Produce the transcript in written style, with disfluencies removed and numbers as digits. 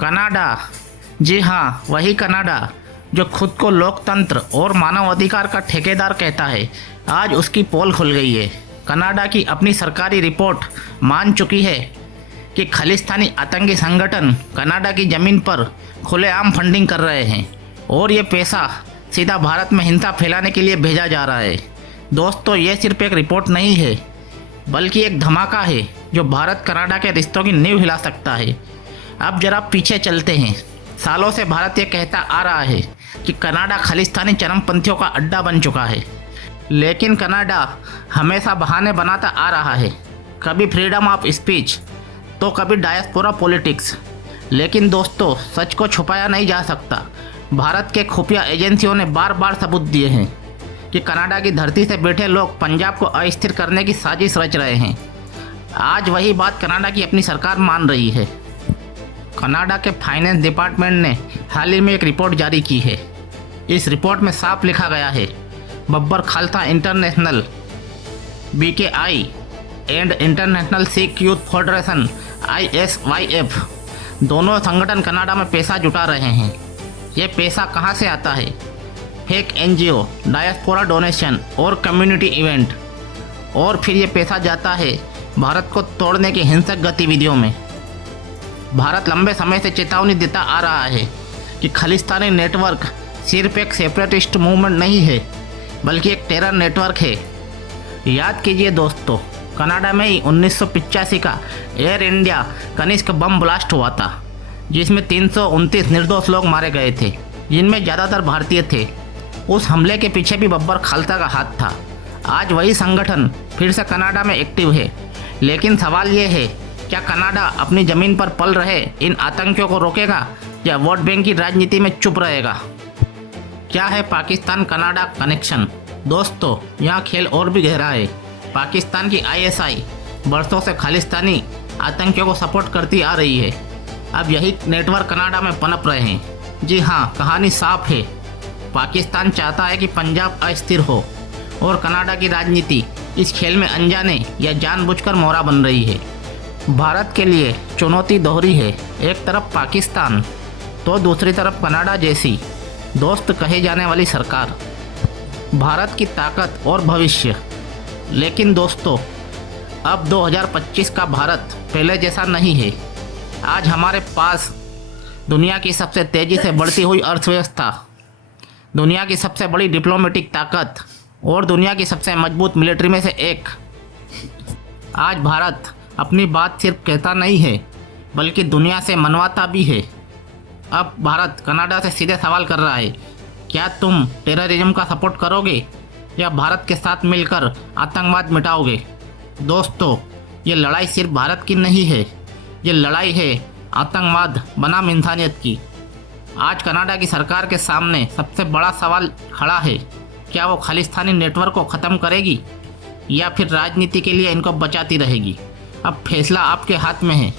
Canada. जी हाँ, वही Canada जो खुद को लोकतंत्र और मानवाधिकार का ठेकेदार कहता है, आज उसकी पोल खुल गई है। कनाडा की अपनी सरकारी रिपोर्ट मान चुकी है कि खालिस्तानी आतंकी संगठन कनाडा की ज़मीन पर खुलेआम फंडिंग कर रहे हैं और ये पैसा सीधा भारत में हिंसा फैलाने के लिए भेजा जा रहा है। दोस्तों, ये सिर्फ एक रिपोर्ट नहीं है, बल्कि एक धमाका है जो भारत कनाडा के रिश्तों की नींव हिला सकता है। अब जरा पीछे चलते हैं। सालों से भारत ये कहता आ रहा है कि कनाडा खालिस्तानी चरमपंथियों का अड्डा बन चुका है, लेकिन कनाडा हमेशा बहाने बनाता आ रहा है, कभी फ्रीडम ऑफ स्पीच तो कभी डायस्पोरा पॉलिटिक्स। लेकिन दोस्तों, सच को छुपाया नहीं जा सकता। भारत के खुफिया एजेंसियों ने बार बार सबूत दिए हैं कि कनाडा की धरती से बैठे लोग पंजाब को अस्थिर करने की साजिश रच रहे हैं। आज वही बात कनाडा की अपनी सरकार मान रही है। कनाडा के फाइनेंस डिपार्टमेंट ने हाल ही में एक रिपोर्ट जारी की है। इस रिपोर्ट में साफ लिखा गया है, Babbar Khalsa international BKI and international Sikh youth federation ISYF दोनों संगठन कनाडा में पैसा जुटा रहे हैं। ये पैसा कहाँ से आता है? फेक NGO, डायस्पोरा डोनेशन और कम्युनिटी इवेंट, और फिर ये पैसा जाता है भारत को तोड़ने की हिंसक गतिविधियों में। भारत लंबे समय से चेतावनी देता आ रहा है कि खालिस्तानी नेटवर्क सिर्फ एक सेपरेटिस्ट मूवमेंट नहीं है, बल्कि एक टेरर नेटवर्क है। याद कीजिए दोस्तों, कनाडा में ही 1985 का Air India Kanishka bomb blast हुआ था, जिसमें 329 निर्दोष लोग मारे गए थे, जिनमें ज़्यादातर भारतीय थे। उस हमले के पीछे भी बब्बर खालसा का हाथ था। आज वही संगठन फिर से कनाडा में एक्टिव है, लेकिन सवाल ये है, क्या कनाडा अपनी ज़मीन पर पल रहे इन आतंकियों को रोकेगा या वोट बैंक की राजनीति में चुप रहेगा? क्या है पाकिस्तान कनाडा कनेक्शन? दोस्तों, यहाँ खेल और भी गहरा है। पाकिस्तान की ISI बरसों से खालिस्तानी आतंकियों को सपोर्ट करती आ रही है। अब यही नेटवर्क कनाडा में पनप रहे हैं। जी हाँ, कहानी साफ है। पाकिस्तान चाहता है कि पंजाब अस्थिर हो और कनाडा की राजनीति इस खेल में अनजाने या जानबूझकर मोहरा बन रही है। भारत के लिए चुनौती दोहरी है, एक तरफ पाकिस्तान तो दूसरी तरफ कनाडा जैसी दोस्त कहे जाने वाली सरकार। भारत की ताकत और भविष्य। लेकिन दोस्तों, अब 2025 का भारत पहले जैसा नहीं है। आज हमारे पास दुनिया की सबसे तेज़ी से बढ़ती हुई अर्थव्यवस्था, दुनिया की सबसे बड़ी डिप्लोमेटिक ताकत और दुनिया की सबसे मजबूत मिलिट्री में से एक। आज भारत अपनी बात सिर्फ कहता नहीं है, बल्कि दुनिया से मनवाता भी है। अब भारत कनाडा से सीधे सवाल कर रहा है, क्या तुम टेररिज्म का सपोर्ट करोगे या भारत के साथ मिलकर आतंकवाद मिटाओगे? दोस्तों, ये लड़ाई सिर्फ भारत की नहीं है, ये लड़ाई है आतंकवाद बनाम इंसानियत की। आज कनाडा की सरकार के सामने सबसे बड़ा सवाल खड़ा है, क्या वो खालिस्तानी नेटवर्क को ख़त्म करेगी या फिर राजनीति के लिए इनको बचाती रहेगी? अब फैसला आपके हाथ में है।